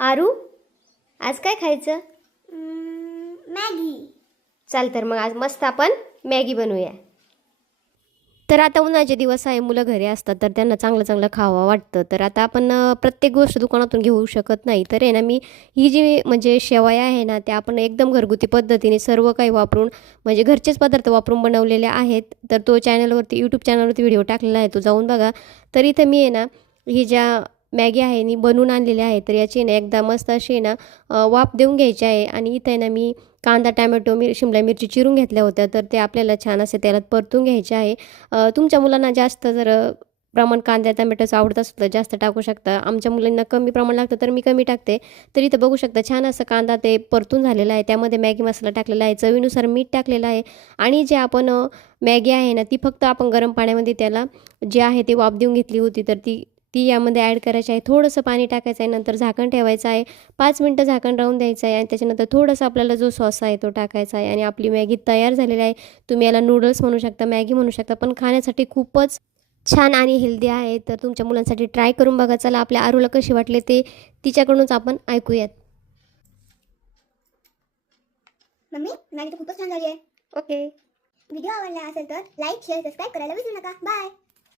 आरू, आज काय खायचं? मॅगी. चाल तर मग आज मस्त आपण मॅगी बनवूया. तर आता उन्हाळ्याचे दिवस आहे, मुलं घरी असतात तर त्यांना चांगलं चांगलं खावं वाटतं. तर आता आपण प्रत्येक गोष्ट दुकानातून घेऊ शकत नाही. तर आहे ना, मी ही जी म्हणजे शेवया आहे ना, त्या आपण एकदम घरगुती पद्धतीने सर्व काही वापरून म्हणजे घरचेच पदार्थ वापरून बनवलेले आहेत. तर तो चॅनलवरती यूट्यूब चॅनलवरती व्हिडिओ टाकलेला आहे, तो जाऊन बघा. तर इथं मी आहे ना, ही ज्या मॅगी आहे नी बनवून आणलेली आहे, तर याची ना एकदा मस्त अशी ना वाफ देऊन घ्यायची आहे. आणि इथं आहे ना मी कांदा, टॅमॅटो, शिमला मिरची चिरून घेतल्या होत्या, तर ते आपल्याला छान असे तेलात परतून घ्यायचे आहे. तुमच्या मुलांना जास्त जर प्रमाण कांदा टॅमॅटोचं आवडत असेल तर जास्त टाकू शकता. आमच्या मुलांना कमी प्रमाण लागतं तर मी कमी टाकते. तर इथं बघू शकता छान असं कांदा ते परतून झालेला आहे. त्यामध्ये मॅगी मसाला टाकलेला आहे, चवीनुसार मीठ टाकलेलं आहे. आणि जे आपण मॅगी आहे ना, ती फक्त आपण गरम पाण्यामध्ये त्याला जे आहे ते वाफ देऊन घेतली होती, तर ती ती यामध्ये ॲड करायची आहे. थोडंसं पाणी टाकायचं आहे, नंतर झाकण ठेवायचं आहे. 5 मिनटं झाकण राहून द्यायचं आहे आणि त्याच्यानंतर थोडंसं आपल्याला जो सॉस आहे तो टाकायचा आहे आणि आपली मॅगी तयार झालेली आहे. तुम्ही याला नूडल्स म्हणू शकता, मॅगी म्हणू शकता, पण खाण्यासाठी खूपच छान आणि हेल्दी आहे. तर तुमच्या मुलांसाठी ट्राय करून बघा. चला आपल्या आरूला कशी वाटले ते तिच्याकडूनच आपण ऐकूयात. मम्मी, मॅगी तर खूपच छान झाली आहे. ओके. व्हिडिओ आवडला असेल तर लाईक, शेअर, सबस्क्राईब करायला विसरू नका. बाय.